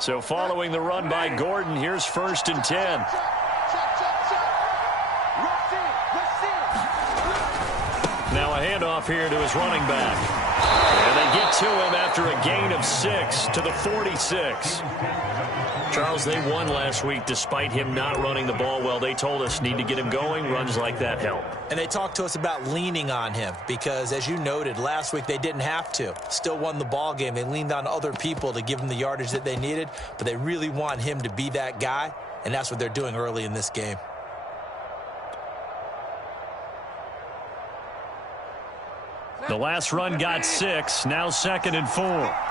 So following the run by Gordon, here's 1st and 10. Now a handoff here to his running back. And they get to him after a gain of 6 to the 46. Charles, they won last week despite him not running the ball well. They told us need to get him going. Runs like that help. And they talked to us about leaning on him because, as you noted, last week they didn't have to. Still won the ball game. They leaned on other people to give them the yardage that they needed, but they really want him to be that guy, and that's what they're doing early in this game. The last run got 6. Now 2nd and 4.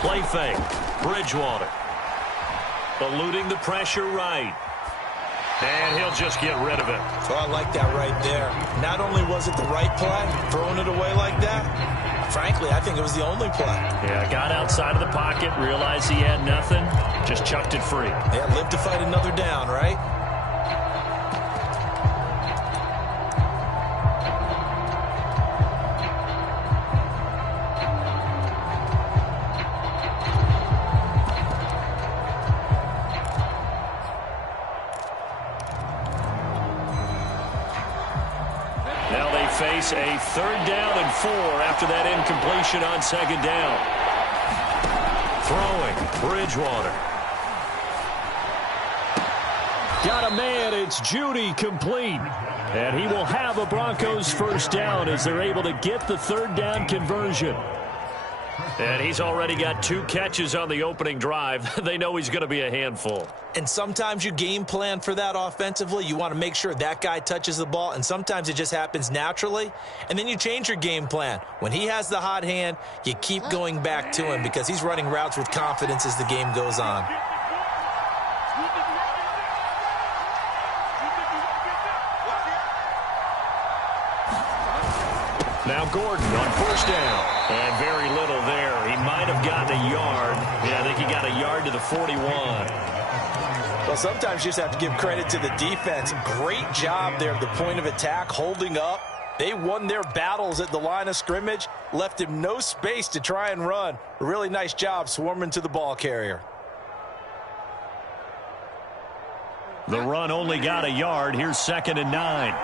Play fake. Bridgewater. Eluding the pressure right. And he'll just get rid of it. So I like that right there. Not only was it the right play, throwing it away like that, frankly, I think it was the only play. Yeah, got outside of the pocket, realized he had nothing, just chucked it free. Yeah, live to fight another down, right? Face a 3rd down and 4 after that incompletion on 2nd down. Throwing, Bridgewater. Got a man, it's Judy, complete. And he will have a Broncos 1st down as they're able to get the 3rd down conversion. And he's already got 2 catches on the opening drive. They know he's going to be a handful. And sometimes you game plan for that offensively. You want to make sure that guy touches the ball, and sometimes it just happens naturally. And then you change your game plan. When he has the hot hand, you keep going back to him because he's running routes with confidence as the game goes on. Now Gordon on 1st down. And very little there. He might have gotten a yard. Yeah, I think he got a yard to the 41. Well, sometimes you just have to give credit to the defense. Great job there at the point of attack, holding up. They won their battles at the line of scrimmage, left him no space to try and run. A really nice job swarming to the ball carrier. The run only got a yard. Here's 2nd and 9.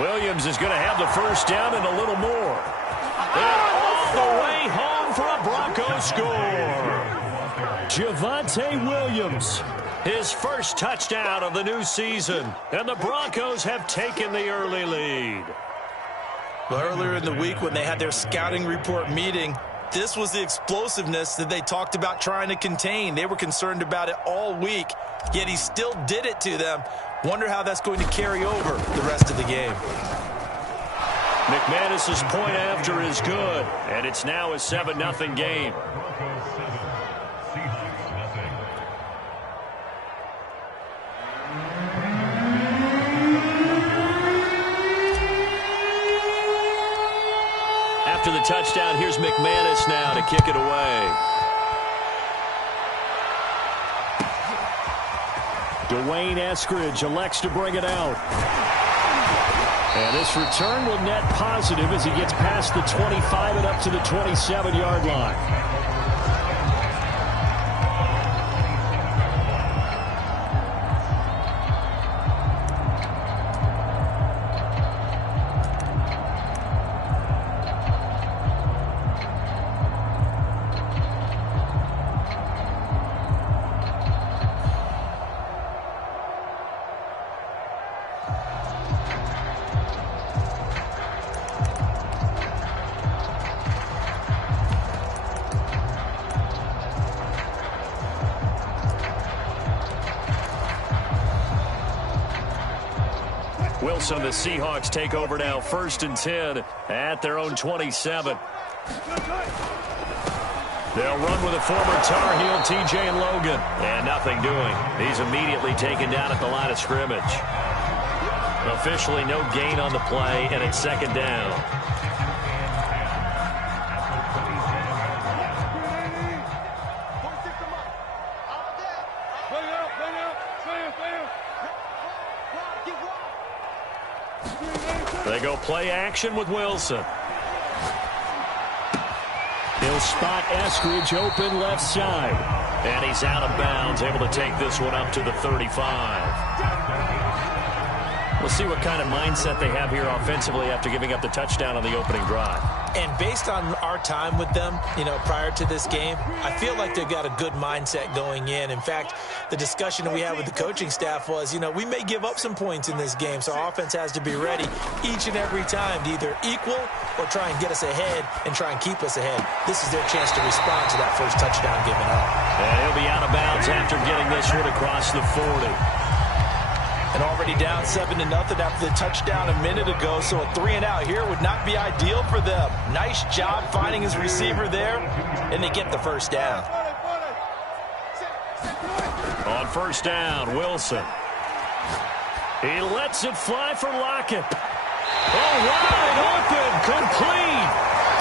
Williams is going to have the 1st down and a little more. And all the way home for a Broncos score. Javonte Williams, his 1st touchdown of the new season. And the Broncos have taken the early lead. Well, earlier in the week when they had their scouting report meeting, this was the explosiveness that they talked about trying to contain. They were concerned about it all week, yet he still did it to them. Wonder how that's going to carry over the rest of the game. McManus's point after is good, and it's now a 7-0 game. After the touchdown, here's McManus now to kick it away. Dwayne Eskridge elects to bring it out. And this return will net positive as he gets past the 25 and up to the 27-yard line. Wilson, the Seahawks take over now, 1st and 10 at their own 27. They'll run with a former Tar Heel, TJ Logan. And nothing doing. He's immediately taken down at the line of scrimmage. Officially no gain on the play, and it's second down. They go play action with Wilson. He'll spot Eskridge open left side. And he's out of bounds, able to take this one up to the 35. We'll see what kind of mindset they have here offensively after giving up the touchdown on the opening drive. And based on our time with them, prior to this game, I feel like they've got a good mindset going in. In fact, the discussion that we had with the coaching staff was, we may give up some points in this game, so our offense has to be ready each and every time to either equal or try and get us ahead and try and keep us ahead. This is their chance to respond to that first touchdown given up. And he'll be out of bounds after getting this one across the 40. And already down 7-0 after the touchdown a minute ago, so a 3-and-out here would not be ideal for them. Nice job finding his receiver there, and they get the first down. On first down, Wilson. He lets it fly for Lockett. Oh, wide open, complete.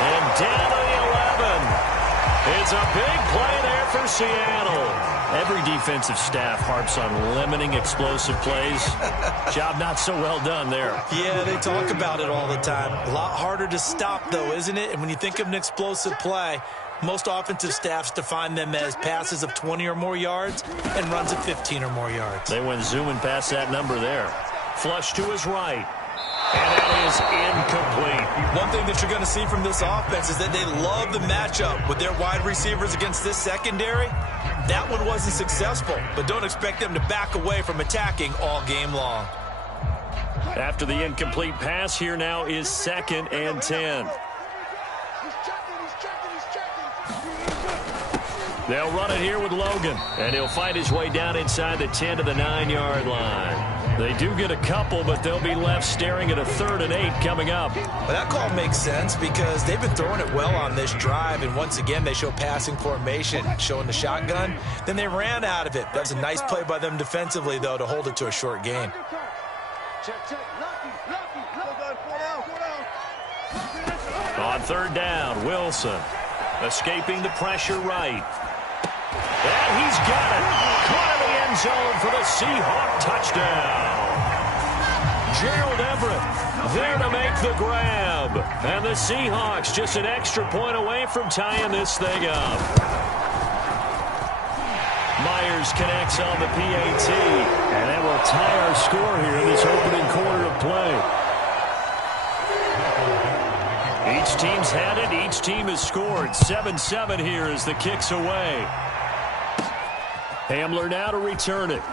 And down to the 11. It's a big play there for Seattle. Every defensive staff harps on limiting explosive plays. Job not so well done there. Yeah, they talk about it all the time. A lot harder to stop, though, isn't it? And when you think of an explosive play, most offensive staffs define them as passes of 20 or more yards and runs of 15 or more yards. They went zooming past that number there. Flush to his right. And that is incomplete. One thing that you're going to see from this offense is that they love the matchup with their wide receivers against this secondary. That one wasn't successful, but don't expect them to back away from attacking all game long. After the incomplete pass, here now is 2nd and 10. They'll run it here with Logan, and he'll fight his way down inside the 10 to the 9-yard line. They do get a couple, but they'll be left staring at a 3rd and 8 coming up. Well, that call makes sense because they've been throwing it well on this drive, and once again they show passing formation, showing the shotgun. Then they ran out of it. That's a nice play by them defensively, though, to hold it to a short gain. On 3rd down, Wilson escaping the pressure right. And he's got it. Caught in the end zone for the Seahawks touchdown. Gerald Everett there to make the grab. And the Seahawks just an extra point away from tying this thing up. Myers connects on the PAT. And that will tie our score here in this opening quarter of play. Each team's had it. Each team has scored. 7-7 here as the kick's away. Hamler now to return it. Now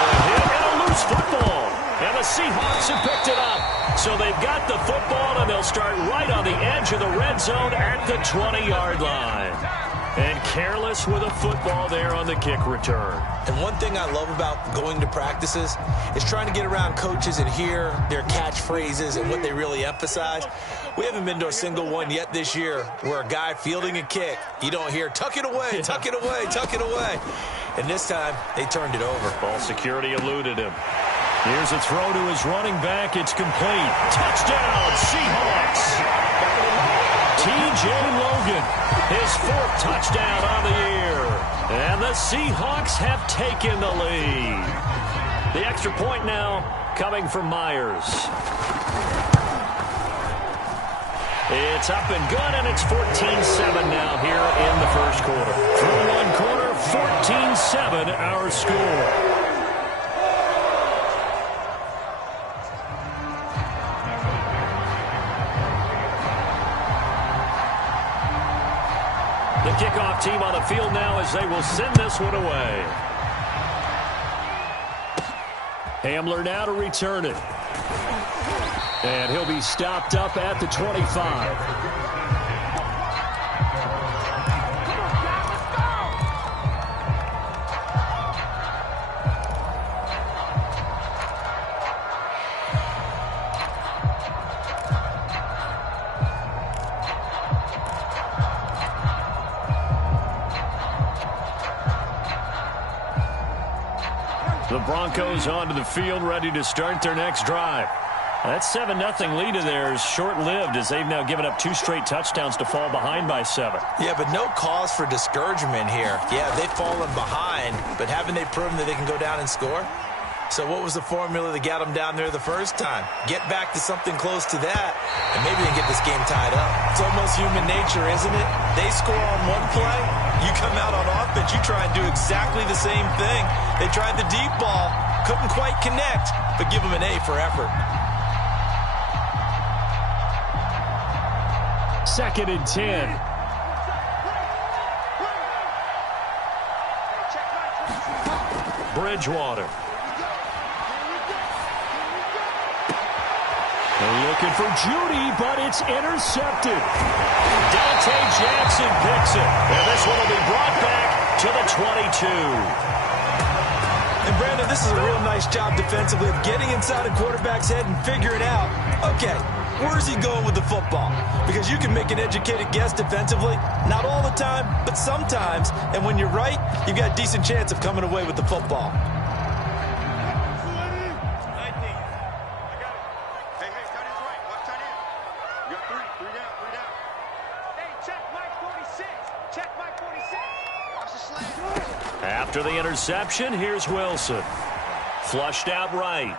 a hit and a loose football. And the Seahawks have picked it up. So they've got the football, and they'll start right on the edge of the red zone at the 20-yard line. And careless with a football there on the kick return. And one thing I love about going to practices is trying to get around coaches and hear their catchphrases and what they really emphasize. We haven't been to a single one yet this year where a guy fielding a kick, you don't hear, tuck it away, tuck it away, tuck it away. And this time, they turned it over. Ball security eluded him. Here's a throw to his running back. It's complete. Touchdown, Seahawks. TJ Logan, his 4th touchdown on the year. And the Seahawks have taken the lead. The extra point now coming from Myers. It's up and good, and it's 14-7 now here in the first quarter. Through one quarter, 14-7 our score. The kickoff team on the field now as they will send this one away. Hamler now to return it. And he'll be stopped up at the 25. The Broncos onto the field, ready to start their next drive. That 7-0 lead of theirs short-lived as they've now given up 2 straight touchdowns to fall behind by 7. Yeah, but no cause for discouragement here. Yeah, they've fallen behind, but haven't they proven that they can go down and score? So what was the formula that got them down there the first time? Get back to something close to that, and maybe they can get this game tied up. It's almost human nature, isn't it? They score on one play, you come out on offense, you try and do exactly the same thing. They tried the deep ball, couldn't quite connect, but give them an A for effort. 2nd and 10. Bridgewater. They're looking for Judy, but it's intercepted. Dante Jackson picks it. And this one will be brought back to the 22. And Brandon, this is a real nice job defensively of getting inside a quarterback's head and figuring out, okay, where's he going with the football? Because you can make an educated guess defensively, not all the time, but sometimes. And when you're right, you've got a decent chance of coming away with the football. After the interception, here's Wilson. Flushed out right.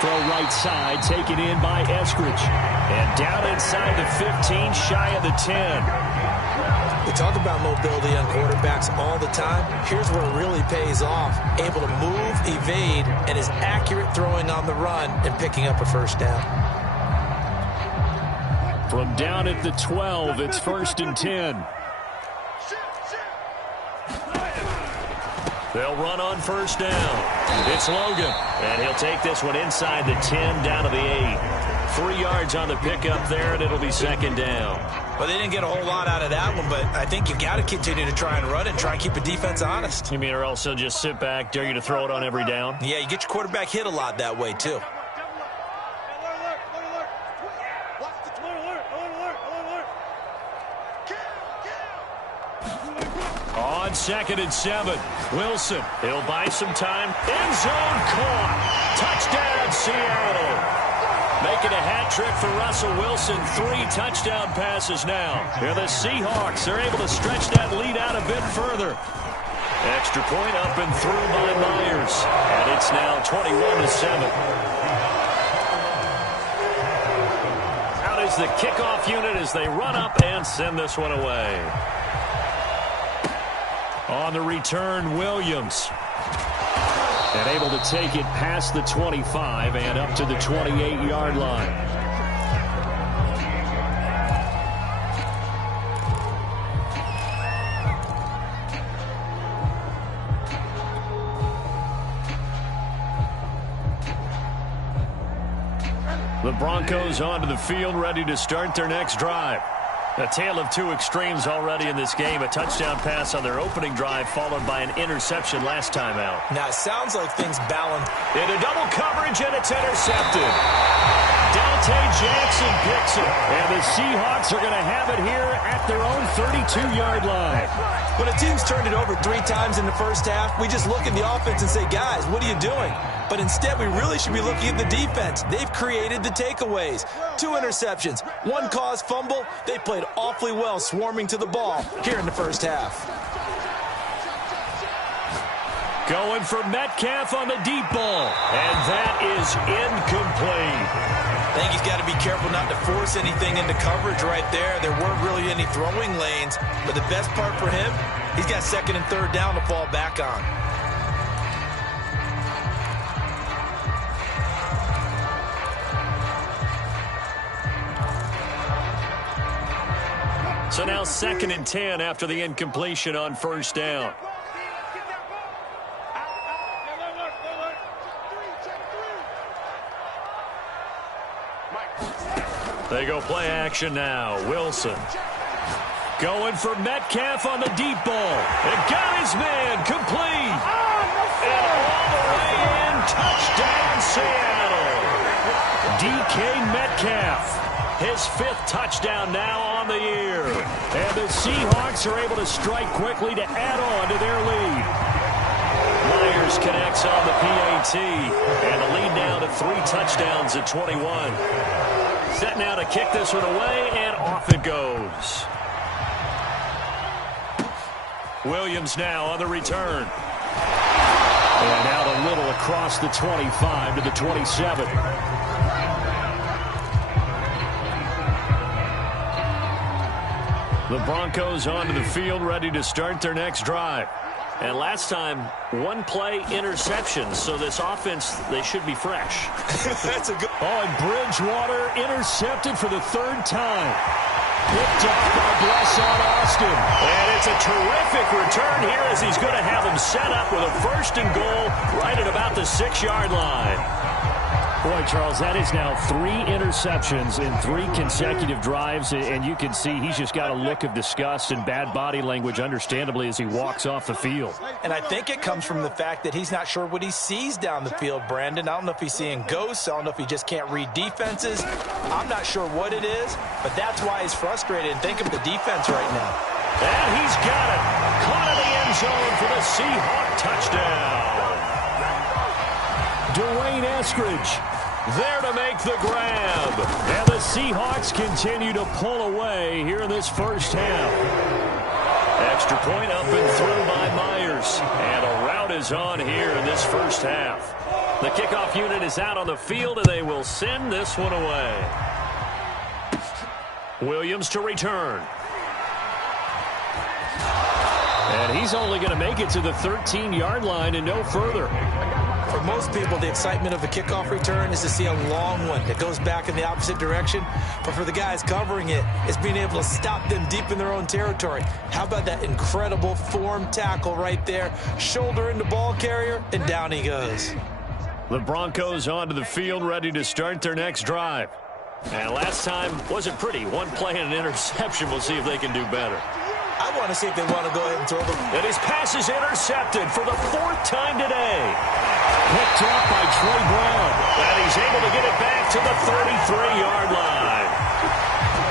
Throw right side, taken in by Eskridge. And down inside the 15, shy of the 10. We talk about mobility on quarterbacks all the time. Here's where it really pays off. Able to move, evade, and is accurate throwing on the run and picking up a first down. From down at the 12, it's 1st and 10. They'll run on first down. It's Logan, and he'll take this one inside the 10, down to the 8. 3 yards on the pickup there, and it'll be 2nd down. Well, they didn't get a whole lot out of that one, but I think you've got to continue to try and run and try and keep the defense honest. You mean or else they'll just sit back, dare you to throw it on every down? Yeah, you get your quarterback hit a lot that way, too. On 2nd and 7, Wilson. He'll buy some time. End zone caught. Touchdown, Seattle. Making a hat trick for Russell Wilson. 3 touchdown passes now. Here the Seahawks are able to stretch that lead out a bit further. Extra point up and through by Myers. And it's now 21-7. Out is the kickoff unit as they run up and send this one away. On the return, Williams. And able to take it past the 25 and up to the 28-yard line. The Broncos onto the field, ready to start their next drive. A tale of 2 extremes already in this game. A touchdown pass on their opening drive, followed by an interception last time out. Now, it sounds like things balance. Into double coverage, and it's intercepted. Dante Jackson picks it. And the Seahawks are going to have it here at their own 32-yard line. When a team's turned it over 3 times in the first half, we just look at the offense and say, guys, what are you doing? But instead, we really should be looking at the defense. They've created the takeaways. 2 interceptions, 1 caused fumble. They played awfully well swarming to the ball here in the first half. Going for Metcalf on the deep ball. And that is incomplete. I think he's got to be careful not to force anything into coverage right there. There weren't really any throwing lanes. But the best part for him, he's got 2nd and 3rd down to fall back on. So now 2nd and 10 after the incompletion on first down. They go play action now. Wilson going for Metcalf on the deep ball. And got his man complete. And all the way in. Touchdown, Seattle. DK Metcalf. his 5th touchdown now on the year. And the Seahawks are able to strike quickly to add on to their lead. Myers connects on the PAT, and the lead now to 3 touchdowns at 21. Set now to kick this one away, and off it goes. Williams now on the return. And out a little across the 25 to the 27. The Broncos onto the field, ready to start their next drive. And last time, 1-play interception, so this offense, they should be fresh. That's a good... Oh, and Bridgewater intercepted for the 3rd time. Picked off by Bless on Austin. And it's a terrific return here as he's going to have him set up with a 1st and goal right at about the 6-yard line. Boy, Charles, that is now 3 interceptions in 3 consecutive drives, and you can see he's just got a look of disgust and bad body language, understandably, as he walks off the field. And I think it comes from the fact that he's not sure what he sees down the field, Brandon. I don't know if he's seeing ghosts. I don't know if he just can't read defenses. I'm not sure what it is, but that's why he's frustrated. And think of the defense right now. And he's got it. Caught in the end zone for the Seahawk touchdown. Dwayne Eskridge there to make the grab. And the Seahawks continue to pull away here in this first half. Extra point up and through by Myers. And a route is on here in this first half. The kickoff unit is out on the field, and they will send this one away. Williams to return. And he's only going to make it to the 13-yard line and no further. For most people, the excitement of a kickoff return is to see a long one that goes back in the opposite direction. But for the guys covering it, it's being able to stop them deep in their own territory. How about that incredible form tackle right there? Shoulder into ball carrier, and down he goes. The Broncos onto the field, ready to start their next drive. And last time wasn't pretty. 1 play and an interception. We'll see if they can do better. I want to see if they want to go ahead and throw them. And his pass is intercepted for the 4th time today. Picked up by Trey Brown. And he's able to get it back to the 33-yard line.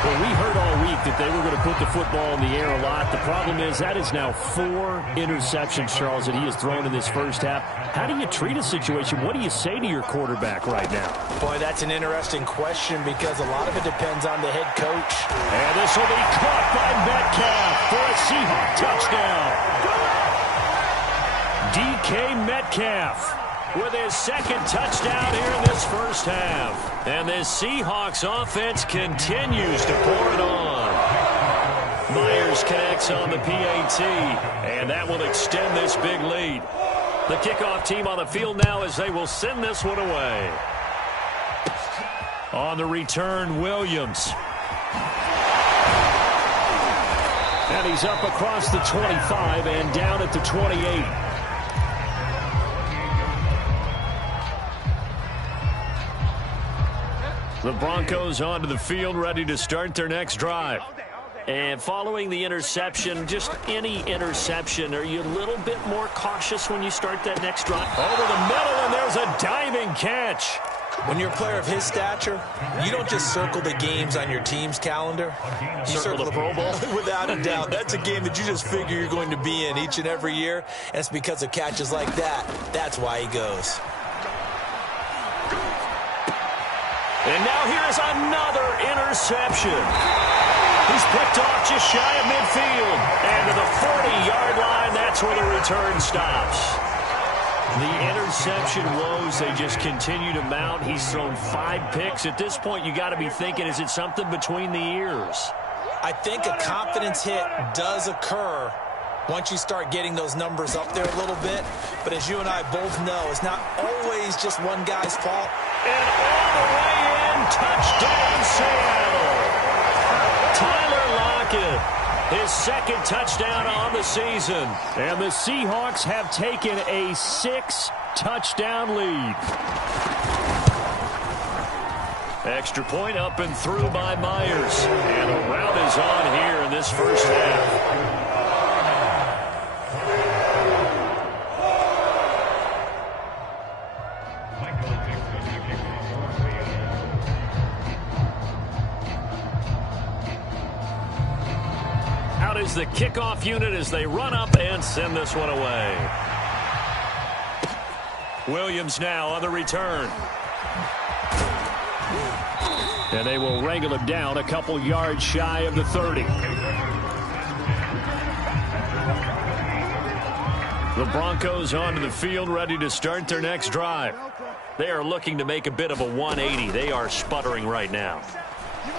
Well, we heard all week that they were going to put the football in the air a lot. The problem is that is now 4 interceptions, Charles, that he has thrown in this first half. How do you treat a situation? What do you say to your quarterback right now? Boy, that's an interesting question because a lot of it depends on the head coach. And this will be caught by Metcalf for a Seahawk touchdown. DK Metcalf with his 2nd touchdown here in this first half. And this Seahawks offense continues to pour it on. Myers connects on the PAT, and that will extend this big lead. The kickoff team on the field now as they will send this one away. On the return, Williams. And he's up across the 25 and down at the 28. The Broncos onto the field, ready to start their next drive. And following the interception, just any interception, are you a little bit more cautious when you start that next drive? Over the middle, and there's a diving catch. When you're a player of his stature, you don't just circle the games on your team's calendar. You circle the Pro Bowl? Without a doubt. That's a game that you just figure you're going to be in each and every year. And it's because of catches like that. That's why he goes. And now here is another interception. He's picked off just shy of midfield. And to the 40-yard line, that's where the return stops. The interception woes, they just continue to mount. He's thrown 5 picks. At this point, you got to be thinking, is it something between the ears? I think a confidence hit does occur once you start getting those numbers up there a little bit. But as you and I both know, it's not always just one guy's fault. And all the way in, touchdown Seattle. Tyler Lockett, his 2nd touchdown on the season. And the Seahawks have taken a 6-touchdown lead. Extra point up and through by Myers. And a route is on here in this first half. is the kickoff unit as they run up and send this one away. Williams now on the return. And they will wrangle him down a couple yards shy of the 30. The Broncos onto the field, ready to start their next drive. They are looking to make a bit of a 180. They are sputtering right now.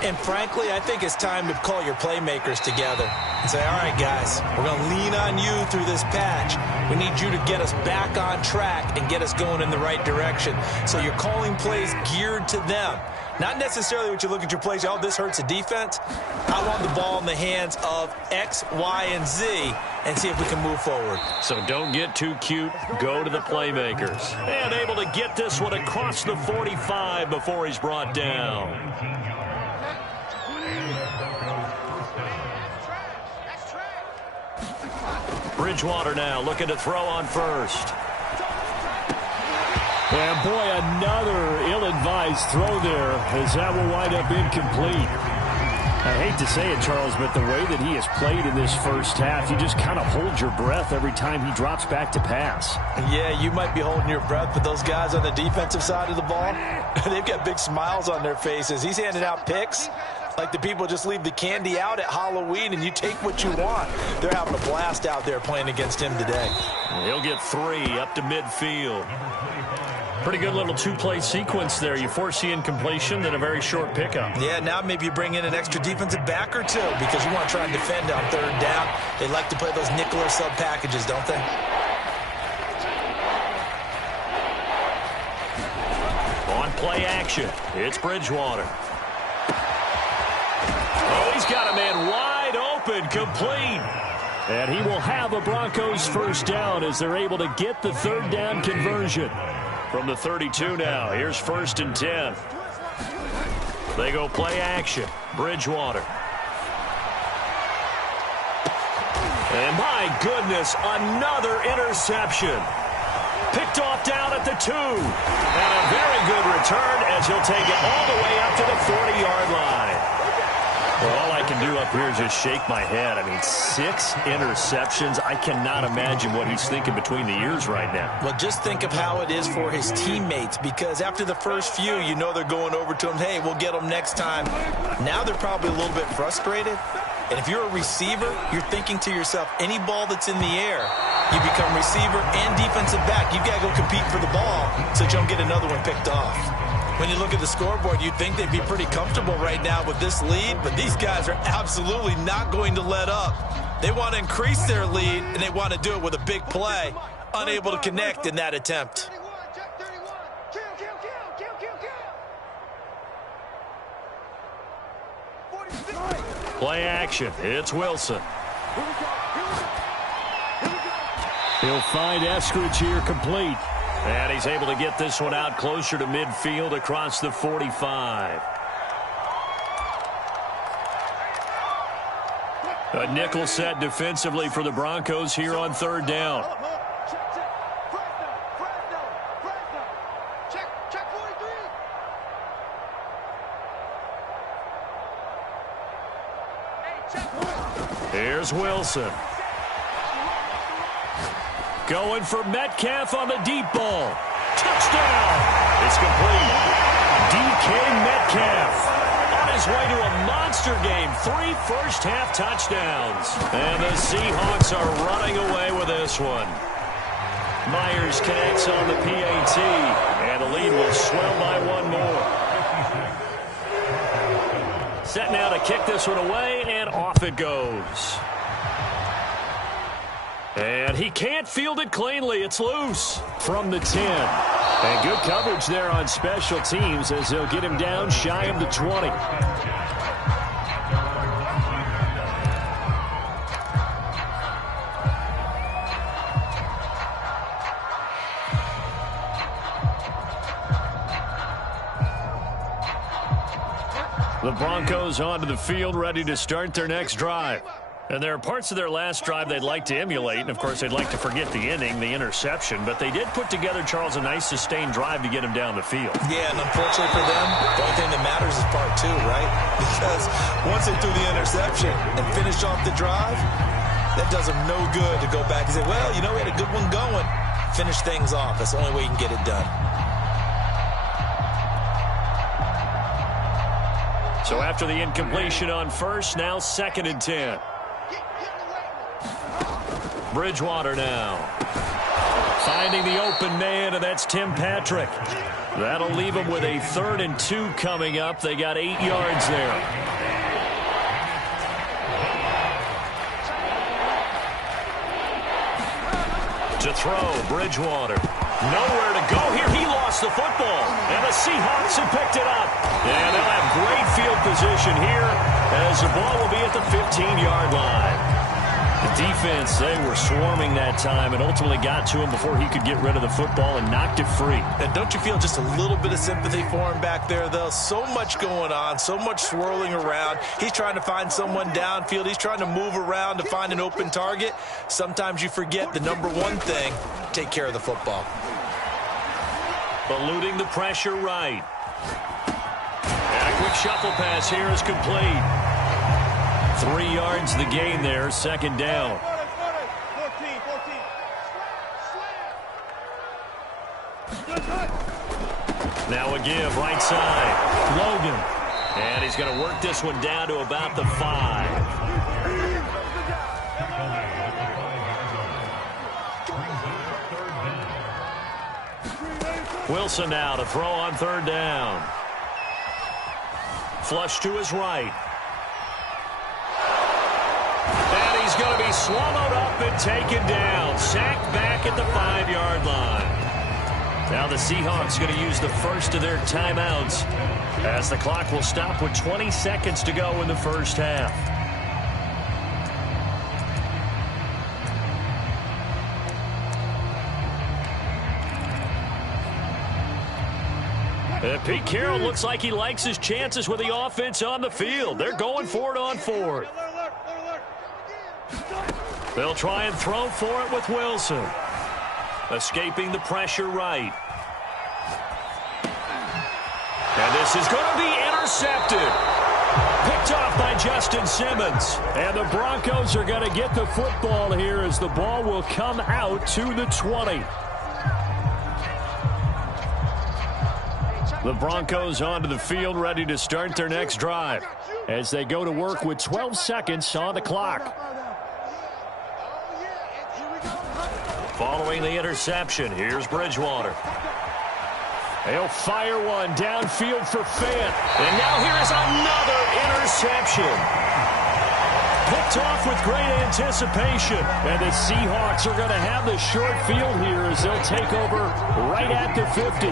And frankly, I think it's time to call your playmakers together and say, all right, guys, we're going to lean on you through this patch. We need you to get us back on track and get us going in the right direction. So you're calling plays geared to them. Not necessarily what you look at your plays, oh, this hurts the defense. I want the ball in the hands of X, Y, and Z and see if we can move forward. So don't get too cute. Go to the playmakers. And able to get this one across the 45 before he's brought down. Bridgewater now looking to throw on first. And boy, another ill-advised throw there as that will wind up incomplete. I hate to say it, Charles, but the way that he has played in this first half, you just kind of hold your breath every time he drops back to pass. Yeah, you might be holding your breath, but those guys on the defensive side of the ball, they've got big smiles on their faces. He's handing out picks like the people just leave the candy out at Halloween and you take what you want. They're having a blast out there playing against him today. He'll get 3 up to midfield. Pretty good little two-play sequence there. You force the incompletion, then a very short pickup. Yeah, now maybe you bring in an extra defensive back or two because you want to try and defend on third down. They like to play those nickel or sub packages, don't they? On play action, it's Bridgewater. Oh, he's got a man wide open, complete. And he will have a Broncos first down as they're able to get the third down conversion. From the 32 now, here's 1st and 10. They go play action. Bridgewater. And my goodness, another interception. Picked off down at the 2. And a very good return as he'll take it all the way up to the 40-yard line. Well, all I can do up here is just shake my head. I mean, 6 interceptions. I cannot imagine what he's thinking between the ears right now. Well, just think of how it is for his teammates, because after the first few, you know they're going over to him, hey, we'll get them next time. Now they're probably a little bit frustrated. And if you're a receiver, you're thinking to yourself, any ball that's in the air, you become receiver and defensive back. You've got to go compete for the ball so that you don't get another one picked off. When you look at the scoreboard, you'd think they'd be pretty comfortable right now with this lead, but these guys are absolutely not going to let up. They want to increase their lead, and they want to do it with a big play. Unable to connect in that attempt. Play action. It's Wilson. He'll find Eskridge here complete. And he's able to get this one out closer to midfield across the 45. A nickel set defensively for the Broncos here on third down. Here's Wilson. Going for Metcalf on the deep ball. Touchdown! It's complete. DK Metcalf on his way to a monster game. 3 first-half touchdowns. And the Seahawks are running away with this one. Myers connects on the PAT. And the lead will swell by 1 more. Set now to kick this one away, and off it goes. And he can't field it cleanly. It's loose from the 10. And good coverage there on special teams as they'll get him down shy of the 20. The Broncos onto the field ready to start their next drive. And there are parts of their last drive they'd like to emulate, and, of course, they'd like to forget the ending, the interception. But they did put together, Charles, a nice sustained drive to get him down the field. Yeah, and unfortunately for them, the only thing that matters is part two, right? Because once they threw the interception and finished off the drive, that does them no good to go back and say, well, you know, we had a good one going. Finish things off. That's the only way you can get it done. So after the incompletion on first, now 2nd and 10. Bridgewater now. Finding the open man, and that's Tim Patrick. That'll leave them with a 3rd and 2 coming up. They got 8 yards there. To throw, Bridgewater. Nowhere to go here. He lost the football. And the Seahawks have picked it up. And they'll have great field position here as the ball will be at the 15-yard line. The defense, they were swarming that time and ultimately got to him before he could get rid of the football and knocked it free. And don't you feel just a little bit of sympathy for him back there, though? So much going on, so much swirling around. He's trying to find someone downfield. He's trying to move around to find an open target. Sometimes you forget the number one thing, take care of the football. Eluding the pressure right. And a quick shuffle pass here is complete. 3 yards the gain there, 2nd down. Now a give, right side. Logan. And he's going to work this one down to about the 5. Wilson now to throw on 3rd down. Flush to his right. And he's going to be swallowed up and taken down. Sacked back at the 5-yard line. Now the Seahawks going to use the first of their timeouts as the clock will stop with 20 seconds to go in the first half. Pete Carroll looks like he likes his chances with the offense on the field. They're going for it on 4th. They'll try and throw for it with Wilson. Escaping the pressure right. And this is going to be intercepted. Picked off by Justin Simmons. And the Broncos are going to get the football here as the ball will come out to the 20. The Broncos onto the field, ready to start their next drive as they go to work with 12 seconds on the clock. Following the interception, here's Bridgewater. They'll fire one downfield for Fant. And now here is another interception. Picked off with great anticipation. And the Seahawks are going to have the short field here as they'll take over right at the 50.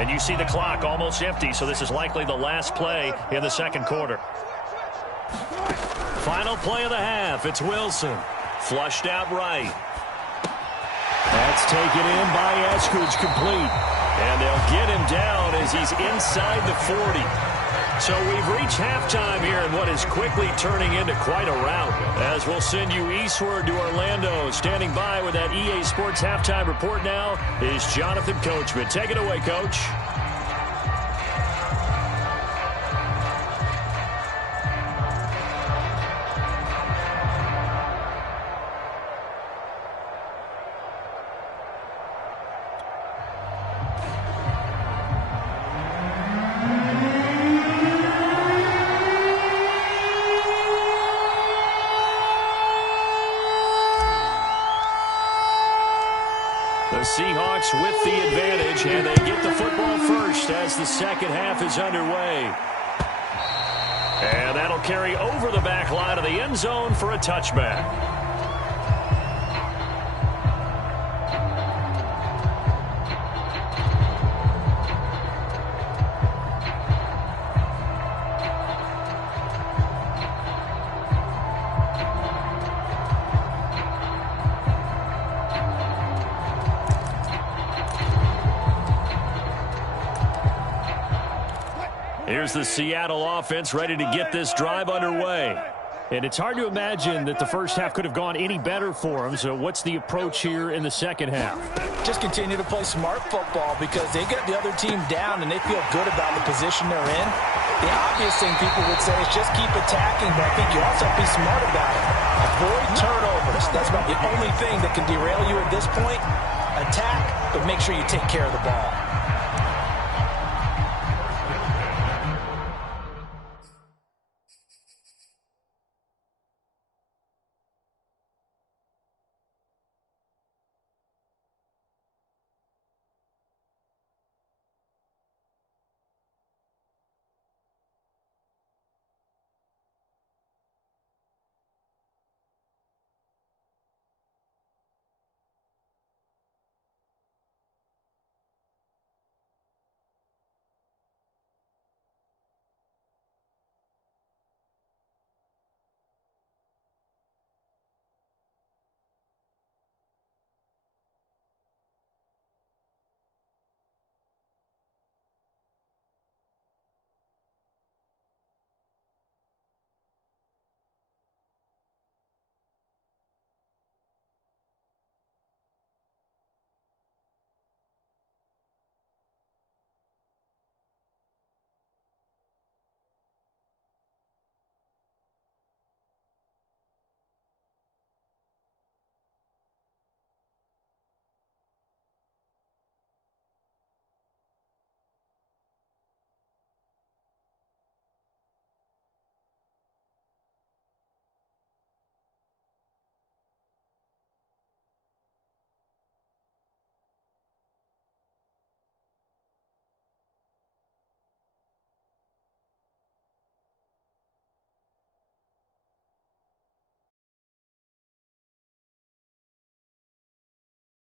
And you see the clock almost empty, so this is likely the last play in the 2nd quarter. Final play of the half. It's Wilson. Flushed out right. That's taken in by Eskridge, complete. And they'll get him down as he's inside the 40. So we've reached halftime here in what is quickly turning into quite a rout. As we'll send you eastward to Orlando. Standing by with that EA Sports halftime report now is Jonathan Coachman. Take it away, Coach. The Seahawks with the advantage, and they get the football first as the 2nd half is underway. And that'll carry over the back line of the end zone for a touchback. Here's the Seattle offense ready to get this drive underway. And it's hard to imagine that the first half could have gone any better for them. So what's the approach here in the second half? Just continue to play smart football because they get the other team down and they feel good about the position they're in. The obvious thing people would say is just keep attacking, but I think you also have to be smart about it. Avoid turnovers. That's about the only thing that can derail you at this point. Attack, but make sure you take care of the ball.